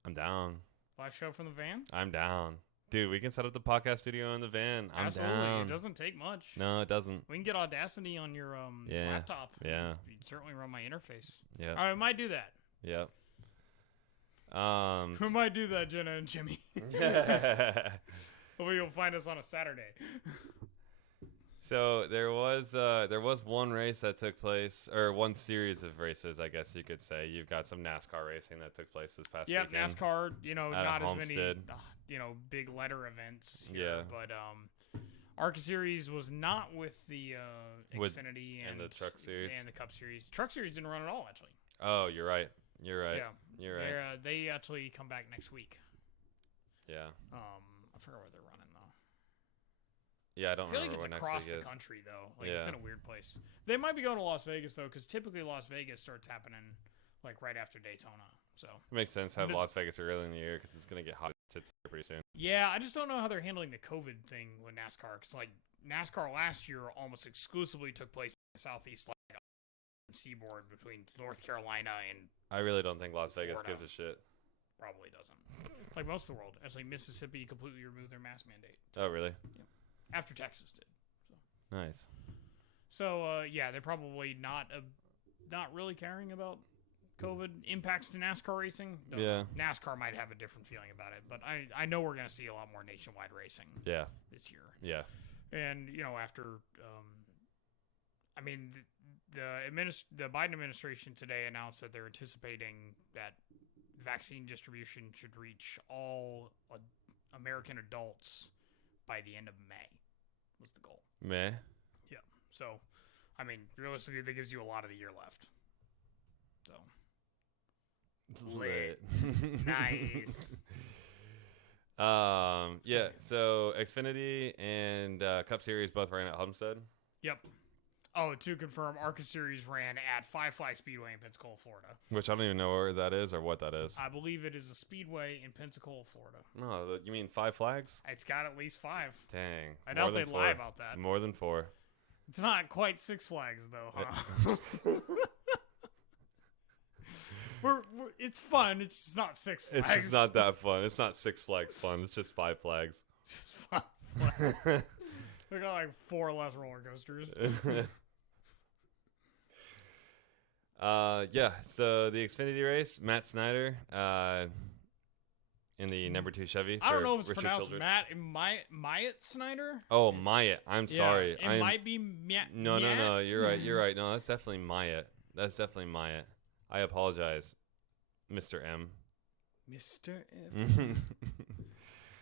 I'm down. Live show from the van. I'm down. Dude, we can set up the podcast studio in the van. I'm Absolutely. down. It doesn't take much. No, it doesn't. We can get Audacity on your laptop. Yeah. You'd certainly run my interface. Yeah. I might do that. Yep. We might do that, Jenna and Jimmy. Hopefully you'll find us on a Saturday. So there was one race that took place, or one series of races, I guess you could say. You've got some NASCAR racing that took place this past weekend. NASCAR, not as many, Homestead. big letter events. Yeah. But ARCA Series was not with the Xfinity and the Truck Series. And the Cup Series. Truck Series didn't run at all, actually. Oh, you're right. You're right. Yeah. You're right. They actually come back next week. Yeah. I forgot where they're running, though. Yeah, I don't I feel like remember it's what next across week the is. country, though. Like, it's Yeah. in a weird place. They might be going to Las Vegas, though, because typically Las Vegas starts happening, like, right after Daytona. So It makes sense to have The- Las Vegas early in the year because it's going to get hot pretty soon. yeah, I just don't know how they're handling the COVID thing with NASCAR. Because, like, NASCAR last year almost exclusively took place in the southeast, like, seaboard between North Carolina and I really don't think Las Vegas Florida. gives a shit. probably doesn't. Like most of the world. Actually, Mississippi completely removed their mask mandate Oh, really? after Texas did. Nice. So, they're probably not really caring about COVID impacts to NASCAR racing. No, Yeah. NASCAR might have a different feeling about it, but I know we're going to see a lot more nationwide racing Yeah. this year. Yeah. And after, the Biden administration today announced that they're anticipating that vaccine distribution should reach all American adults by the end of May. Was the goal. May. Yeah. So, realistically, that gives you a lot of the year left. So. Lit. Nice. Yeah. So Xfinity and Cup Series both ran at Homestead. Yep. Oh, to confirm, ARCA Series ran at Five Flag Speedway in Pensacola, Florida. Which I don't even know where that is or what that is. I believe it is a speedway in Pensacola, Florida. No, you mean 5 flags? It's got at least 5. Dang. I doubt they'd lie about that. More than 4. It's not quite 6 Flags, though, huh? It's fun. It's just not 6 Flags. It's just not that fun. It's not 6 Flags fun. It's just 5 flags. Just 5 flags. They got like 4 less roller coasters. Yeah. So the Xfinity race, Matt Snyder, in the number 2 Chevy. I don't know if it's Richard pronounced Childress. Matt and Myatt Snyder. Oh, Myatt. I'm sorry. It might be Matt. No. You're right. You're right. No, that's definitely Myatt. That's definitely Myatt. I apologize, Mr. M. Mr. F.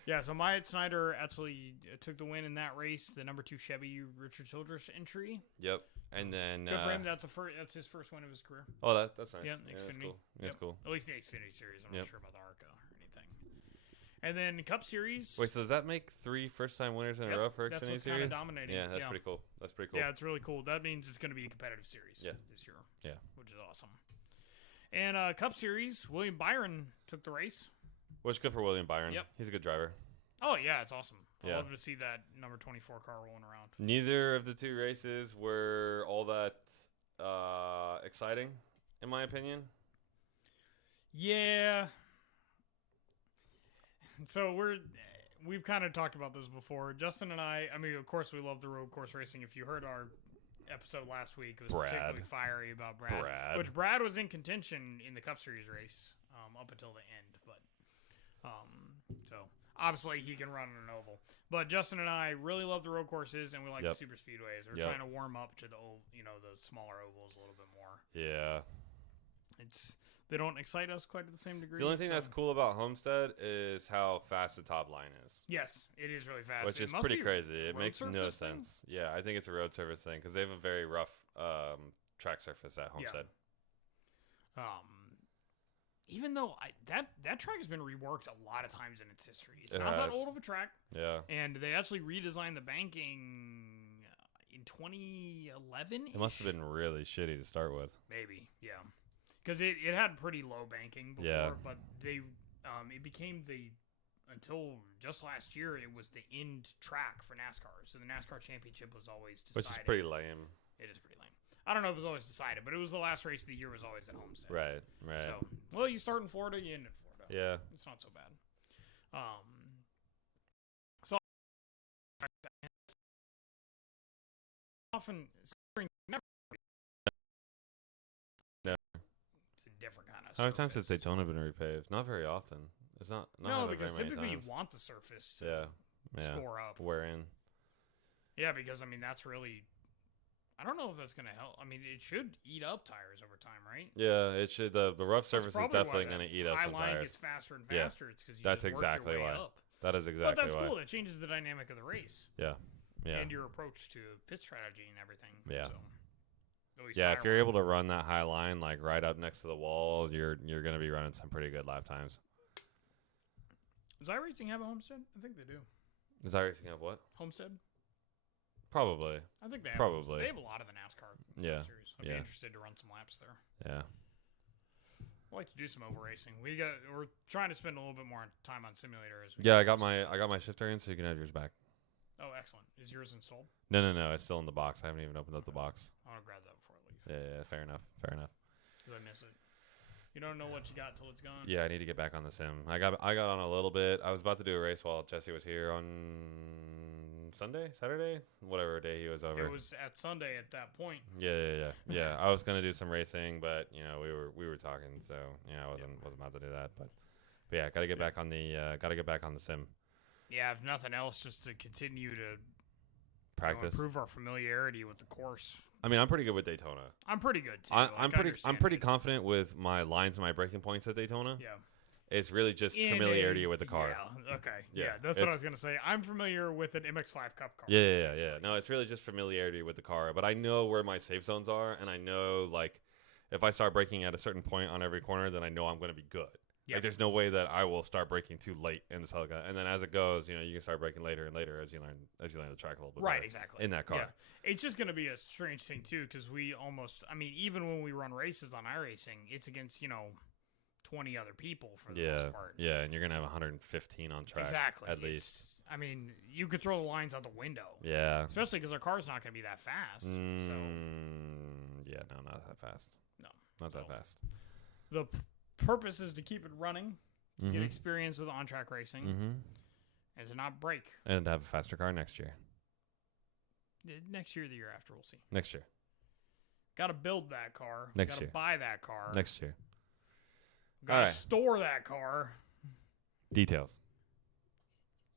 Yeah, so Myatt Snyder actually took the win in that race. The number 2 Chevy Richard Childress entry. Yep. And then good for him. That's his first win of his career. Oh, that's nice. Yeah, that's Xfinity. cool. That's cool. At least the Xfinity series. I'm not sure about the ARCA or anything. And then Cup Series. Wait, so does that make 3 first-time winners in a row for Xfinity that's what's series? kind of dominating. Yeah, that's pretty cool. That's pretty cool. Yeah, it's really cool. That means it's going to be a competitive series this year. Yeah. Which is awesome. And Cup Series, William Byron took the race. Which good for William Byron. Yep. He's a good driver. Oh, yeah, it's awesome. I Yeah. love to see that number 24 car rolling around. Neither of the 2 races were all that exciting, in my opinion. Yeah. So we've kind of talked about this before. Justin and I mean, of course, we love the road course racing. If you heard our episode last week, it was particularly fiery about Brad. Which Brad was in contention in the Cup Series race up until the end. But so obviously he can run an oval. But Justin and I really love the road courses, and we like the super speedways. We're trying to warm up to the smaller ovals a little bit more. Yeah. They don't excite us quite to the same degree. The only thing that's cool about Homestead is how fast the top line is. Yes, it is really fast. Which is pretty crazy. It makes no sense. Thing? Yeah, I think it's a road surface thing because they have a very rough track surface at Homestead. Yeah. Even though that track has been reworked a lot of times in its history. It's not that old of a track. Yeah. And they actually redesigned the banking in 2011. It must have been really shitty to start with. Maybe, yeah. Because it had pretty low banking before, but they it became until just last year, it was the end track for NASCAR. So the NASCAR championship was always decided. Which is pretty lame. It is pretty lame. I don't know if it was always decided, but it was the last race of the year was always at Homestead. Right. So, well, you start in Florida, you end in Florida. Yeah. It's not so bad. So often it's a different kind of How many times surface. has Daytona been repaved? Not very often. It's not no, because very many typically you times. want the surface to score up. Wear in. Yeah, because that's really. I don't know if that's going to help. It should eat up tires over time, right? Yeah, it should. The rough surface is definitely going to eat up some high line tires. gets faster and faster. It's because you that's just exactly work your way why. up. That is exactly why. But that's cool. That changes the dynamic of the race. Yeah. And your approach to pit strategy and everything. Yeah. So, if you're able to run that high line like right up next to the wall, you're going to be running some pretty good lap times. Does iRacing have a Homestead? I think they do. Does iRacing have what? Homestead? Probably. I think they have. Probably. They have a lot of the NASCAR series. I'd be interested to run some laps there. Yeah. I'd like to do some oval racing. We're trying to spend a little bit more time on simulator as we I got my shifter in, so you can have yours back. Oh, excellent. Is yours installed? No. It's still in the box. I haven't even opened up the box. I want to grab that before I leave. Yeah. Fair enough. Because I miss it. You don't know what you got till it's gone. Yeah, I need to get back on the sim. I got on a little bit. I was about to do a race while Jesse was here on Sunday, Saturday, whatever day he was over. It was at Sunday at that point. Yeah. I was gonna do some racing, but we were talking, so I wasn't about to do that. But yeah, gotta get back on the sim. Yeah, if nothing else, just to continue to practice. Improve our familiarity with the course. I mean, I'm pretty good with Daytona. I'm pretty good too. I'm pretty confident with my lines and my braking points at Daytona. Yeah. It's really just familiarity with the car. Yeah. Okay. Yeah, Yeah. That's what I was gonna say. I'm familiar with an MX-5 Cup car. Yeah. No, it's really just familiarity with the car. But I know where my safe zones are, and I know like if I start braking at a certain point on every corner, then I know I'm going to be good. Yeah. Like there's no way that I will start braking too late in the Celica, and then as it goes, you can start braking later and later as you learn the track a little bit. Right. better Exactly. In that car. Yeah. It's just gonna be a strange thing too, because even when we run races on iRacing, it's against 20 other people for the most part. Yeah, and you're gonna have 115 on track Exactly. at least. I mean, you could throw the lines out the window. Yeah. Especially because our car's not going to be that fast. So Yeah, no, not that fast. No. Not that fast. The purpose is to keep it running, to get experience with on-track racing, and to not break. And to have a faster car next year. Next year, the year after, we'll see. Next year. Got to build that car. Next year. Got to buy that car. Next year. Got to store that car. Details.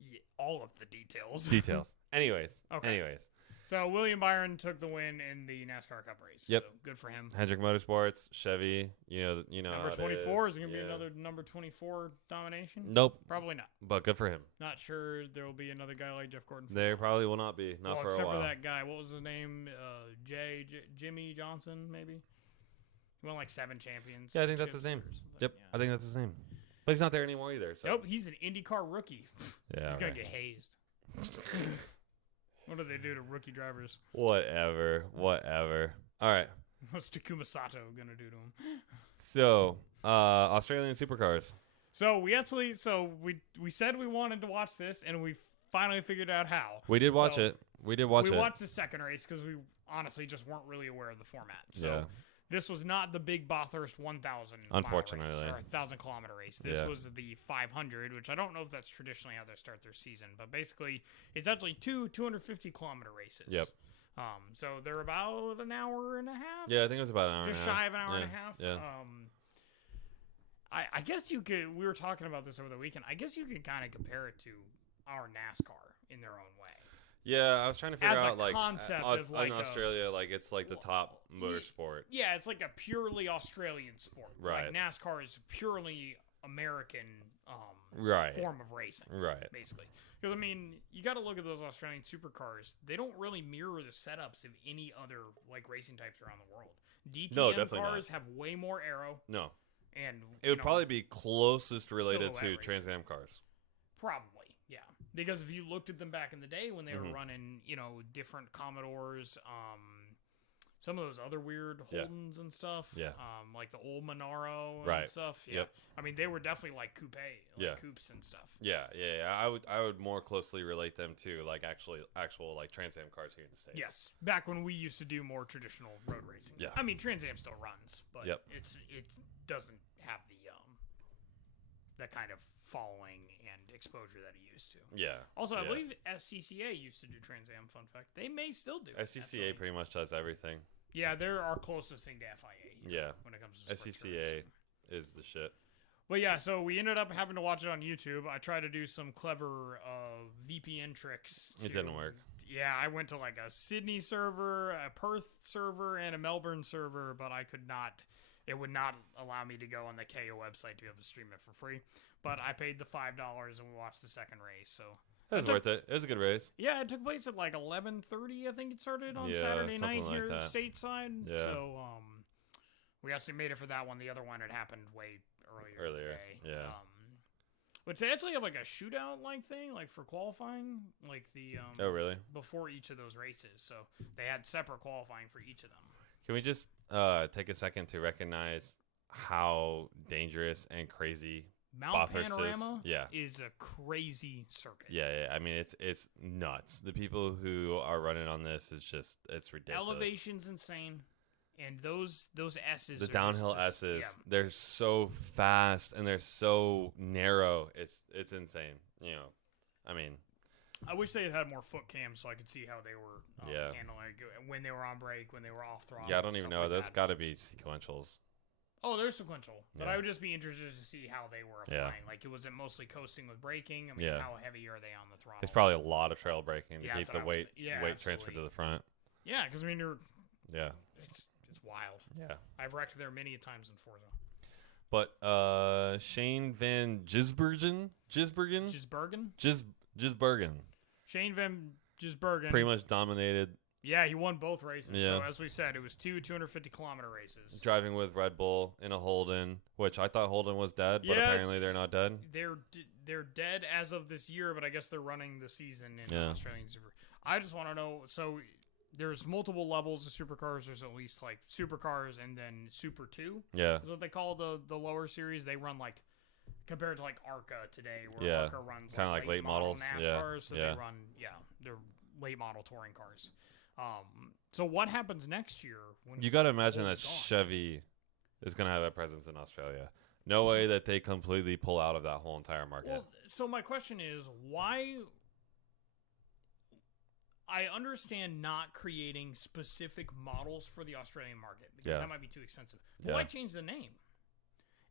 Yeah, all of the details. Details. Anyways. Okay. So William Byron took the win in the NASCAR Cup race. Yep. So good for him. Hendrick Motorsports, Chevy, Number 24 is going to be another number 24 domination? Nope. Probably not. But good for him. Not sure there will be another guy like Jeff Gordon. There probably will not be. Not for a while. Except for that guy. What was his name? Jimmy Johnson, maybe? He won like 7 champions. Yeah, I think that's his name. Yep, yeah. I think that's his name. But he's not there anymore either. So. Nope, he's an IndyCar rookie. Yeah, he's going to get hazed. What do they do to rookie drivers? Whatever. All right. What's Takuma Sato going to do to him? So, Australian Supercars. So we said we wanted to watch this, and we finally figured out how. We did watch it. We watched the second race because we honestly just weren't really aware of the format. So this was not the big Bathurst 1,000 unfortunately race or 1,000-kilometer race. This was the 500, which I don't know if that's traditionally how they start their season, but basically it's actually 250-kilometer races. Yep. So they're about an hour and a half. Yeah, I think it was about an hour. Just shy of an hour and a half. Yeah. I guess you could. We were talking about this over the weekend. I guess you could kind of compare it to our NASCAR in their own way. Yeah, I was trying to figure out like concept in Australia, like it's like the top motorsport. Yeah, it's like a purely Australian sport. Right. Like NASCAR is purely American form of racing. Right. Basically. Because, I mean, you got to look at those Australian supercars. They don't really mirror the setups of any other like racing types around the world. DTM cars have way more aero. No. And it would probably be closest related to Trans Am cars. Probably, yeah. Because if you looked at them back in the day when they were running, different Commodores, some of those other weird Holdens and stuff, like the old Monaro and stuff. Yeah. Yep. I mean, they were definitely like coupes and stuff. Yeah. I would more closely relate them to like actual like Trans Am cars here in the States. Yes, back when we used to do more traditional road racing. Yeah. I mean, Trans Am still runs, but it doesn't have the kind of following and exposure that it used to. Yeah. Also, I believe SCCA used to do Trans Am. Fun fact, they may still do. SCCA pretty much does everything. Yeah, they're our closest thing to FIA. Yeah. When it comes to SCCA is the shit. But yeah, so we ended up having to watch it on YouTube. I tried to do some clever VPN tricks. It didn't work. Yeah, I went to like a Sydney server, a Perth server, and a Melbourne server, but I could not. It would not allow me to go on the KO website to be able to stream it for free. But I paid the $5 and we watched the second race. So it was worth it. It was a good race. Yeah, it took place at like 11:30. I think it started on Saturday night here stateside. Yeah. So we actually made it for that one. The other one had happened way earlier. Today. Yeah. But they actually have like a shootout like thing, like for qualifying, like the oh really? Before each of those races. So they had separate qualifying for each of them. Can we just take a second to recognize how dangerous and crazy Mount Bathurst Panorama is? Is a crazy circuit. Yeah. I mean, it's nuts. The people who are running on this it's ridiculous. Elevation's insane, and those S's. The downhill S's, they're so fast and they're so narrow. It's insane. I mean. I wish they had more foot cams so I could see how they were handling it when they were on brake, when they were off throttle. Yeah, I don't even know. Those got to be sequentials. Oh, they're sequential. But I would just be interested to see how they were applying. Like, was it mostly coasting with braking? I mean, how heavy are they on the throttle? It's probably a lot of trail braking to Yeah, keep that's the what I was weight transferred to the front. Yeah, because I mean, Yeah. it's wild. Yeah. I've wrecked there many times in Forza. But Shane Van Gisbergen? Gisbergen? Gisbergen. Shane Van Gisbergen. Pretty much dominated. Yeah, he won both races. Yeah. So, as we said, it was 250-kilometer races. Driving with Red Bull in a Holden, which I thought Holden was dead, but apparently they're not dead. They're dead as of this year, but I guess they're running the season in Australian Super. I just want to know, so there's multiple levels of supercars. There's at least like supercars and then Super 2. Yeah. Is what they call the lower series. They run like, compared to like ARCA today, where ARCA runs kind of like late models. NASCAR, so they run, they're late model touring cars. So what happens next year? When you got to imagine that gone? Chevy is going to have a presence in Australia. No way that they completely pull out of that whole entire market. Well, so my question is, why? I understand not creating specific models for the Australian market because that might be too expensive. But why change the name?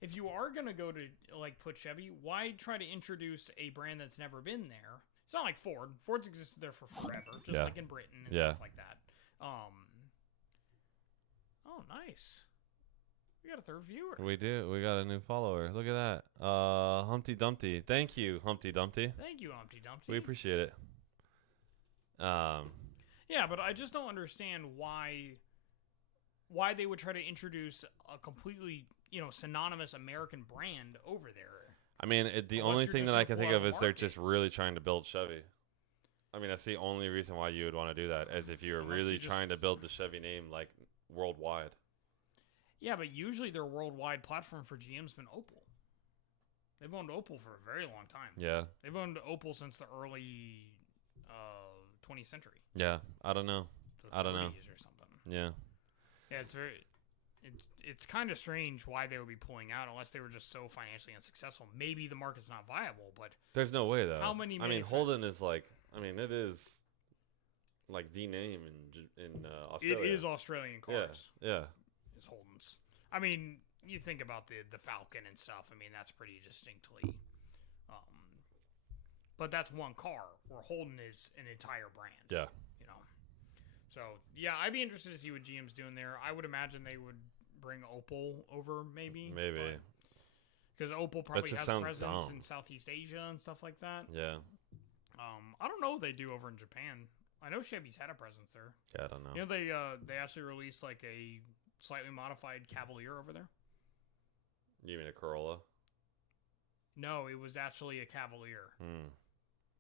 If you are going to go to like put Chevy, why try to introduce a brand that's never been there? It's not like Ford. Ford's existed there for forever, just like in Britain and stuff like that. Oh, nice. We got a third viewer. We do. We got a new follower. Look at that. Humpty Dumpty. Thank you, Humpty Dumpty. Thank you, Humpty Dumpty. We appreciate it. Yeah, but I just don't understand why they would try to introduce a completely, synonymous American brand over there. I mean, the only thing that I can think of is they're just really trying to build Chevy. I mean, that's the only reason why you would want to do that, as if you were really trying to build the Chevy name like worldwide. Yeah, but usually their worldwide platform for GM's been Opel. They've owned Opel for a very long time. Yeah. They've owned Opel since the early 20th century. Yeah, I don't know. I don't know. Or something. Yeah. Yeah, it's kind of strange why they would be pulling out unless they were just so financially unsuccessful. Maybe the market's not viable, but there's no way though. How many? I mean, Holden is like. I mean, it is like the name in Australia. It is Australian cars. Yeah. It's Holden's. I mean, you think about the Falcon and stuff. I mean, that's pretty distinctly. But that's one car, where Holden is an entire brand. Yeah. So, yeah, I'd be interested to see what GM's doing there. I would imagine they would bring Opel over, maybe. Maybe. Because Opel probably has a presence in Southeast Asia and stuff like that. Yeah. I don't know what they do over in Japan. I know Chevy's had a presence there. Yeah, I don't know. They actually released like a slightly modified Cavalier over there. You mean a Corolla? No, it was actually a Cavalier.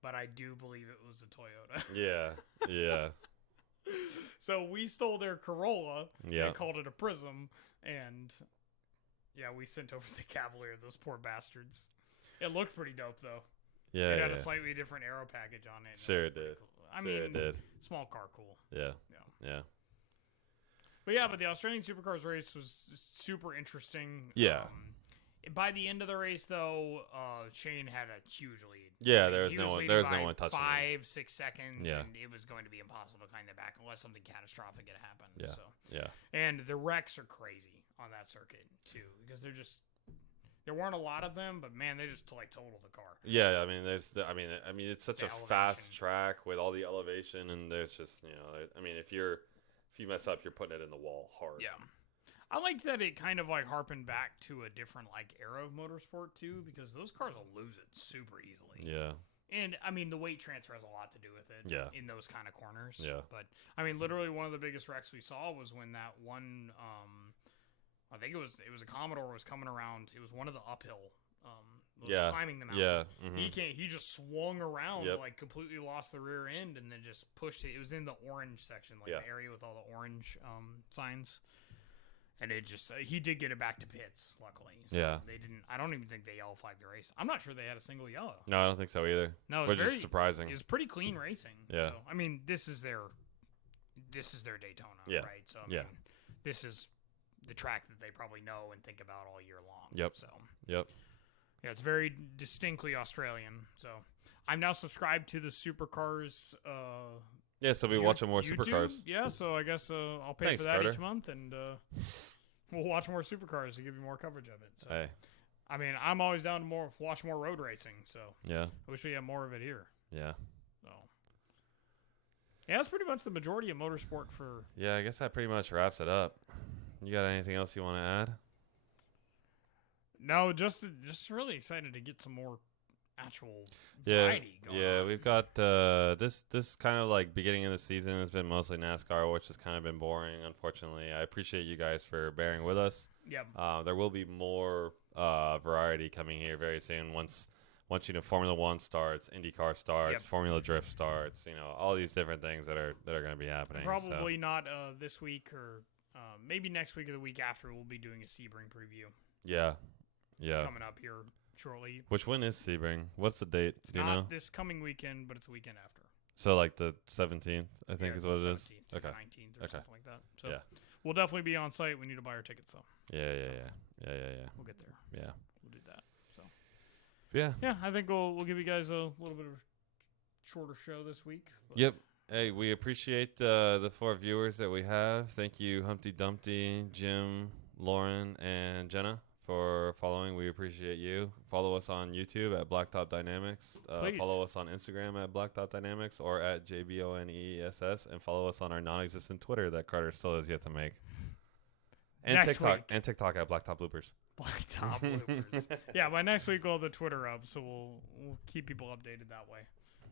But I do believe it was a Toyota. Yeah. So we stole their Corolla and called it a Prism, and we sent over the Cavalier. Those poor bastards. It looked pretty dope though. Yeah, it had a slightly different aero package on it. Sure it did. Cool. I mean, it did. Small car, cool. Yeah. But the Australian Supercars race was super interesting. Yeah. By the end of the race, though, Shane had a huge lead. Yeah, there was no one touching 5-6 seconds, and it was going to be impossible to climb that back unless something catastrophic had happened. Yeah. So. Yeah. And the wrecks are crazy on that circuit too, because there weren't a lot of them, but man, they just totaled the car. Yeah, I mean, it's such a fast track with all the elevation, and there's just I mean, if you mess up, you're putting it in the wall hard. Yeah. I liked that it kind of harpened back to a different era of motorsport too, because those cars will lose it super easily. Yeah. And I mean, the weight transfer has a lot to do with it. Yeah. In those kind of corners. Yeah. But I mean, literally one of the biggest wrecks we saw was when that one, I think it was a Commodore was coming around. It was one of the uphill. Climbing the mountain. Yeah. He just swung around, Yep. completely lost the rear end, and then just pushed it. It was in the orange section, the area with all the orange signs. And he did get it back to pits, luckily. So they didn't. I don't even think they yellow flagged the race. I'm not sure they had a single yellow. No, I don't think so either. No, which is surprising. It was pretty clean racing. Yeah. So, I mean, this is their Daytona, right? So I mean, this is the track that they probably know and think about all year long. Yep. So. Yep. Yeah, it's very distinctly Australian. So I'm now subscribed to the Supercars. Yeah, so we watching more YouTube. Supercars. Yeah, so I guess I'll pay for that Carter. each month, and we'll watch more Supercars to give you more coverage of it. So, Hey. I mean, I'm always down to watch more road racing. So Yeah. I wish we had more of it here. Yeah. So, yeah, that's pretty much the majority of motorsport for. Yeah, I guess that pretty much wraps it up. You got anything else you want to add? No, just really excited to get some more actual variety going on. We've got this kind of like beginning of the season has been mostly NASCAR, which has kind of been boring, unfortunately. I appreciate you guys for bearing with us. Yep. There will be more variety coming here very soon once Formula One starts, IndyCar starts, Yep. Formula Drift starts, all these different things that are going to be happening. Probably not this week or maybe next week or the week after. We'll be doing a Sebring preview. Yeah. Coming up here shortly. Which one is Sebring? What's the date? It's Do you not know? this coming weekend, but it's the weekend after. So like the 17th, I think is what it is. 17th Okay. 19th or something like that. So Yeah. we'll definitely be on site. We need to buy our tickets though. Yeah. We'll get there. Yeah. We'll do that. So Yeah. yeah, I think we'll give you guys a little bit of a shorter show this week. But Yep. Hey, we appreciate the 4 viewers that we have. Thank you, Humpty Dumpty, Jim, Lauren, and Jenna, for following. We appreciate you. Follow us on YouTube at Blacktop Dynamics. Please. Follow us on Instagram at Blacktop Dynamics or at JBONESS, and follow us on our non-existent Twitter that Carter still has yet to make. And Next TikTok week. and TikTok at Blacktop Bloopers. Blacktop bloopers. Yeah, by next week we'll have the Twitter up, so we'll keep people updated that way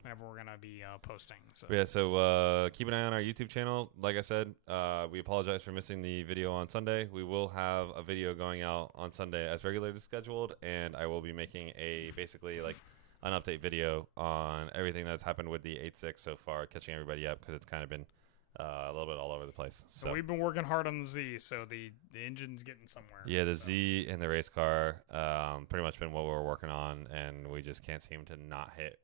whenever we're gonna be posting. So Yeah, so keep an eye on our YouTube channel. Like I said, we apologize for missing the video on Sunday. We will have a video going out on Sunday as regularly scheduled, and I will be making basically like an update video on everything that's happened with the 8.6 so far, catching everybody up because it's kind of been a little bit all over the place. So we've been working hard on the Z, so the engine's getting somewhere. Yeah, the so. Z and the race car pretty much been what we're working on, and we just can't seem to not hit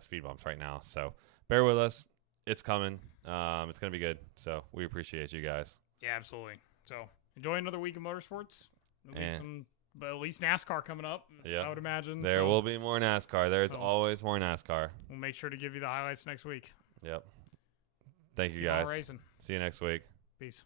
speed bumps right now. So bear with us. It's coming. It's going to be good. So we appreciate you guys. Yeah, absolutely. So enjoy another week of motorsports. But at least NASCAR coming up, Yeah. I would imagine. There will be more NASCAR. There's So- always more NASCAR. We'll make sure to give you the highlights next week. Yep. Thank you, Keep on guys. racing. See you next week. Peace.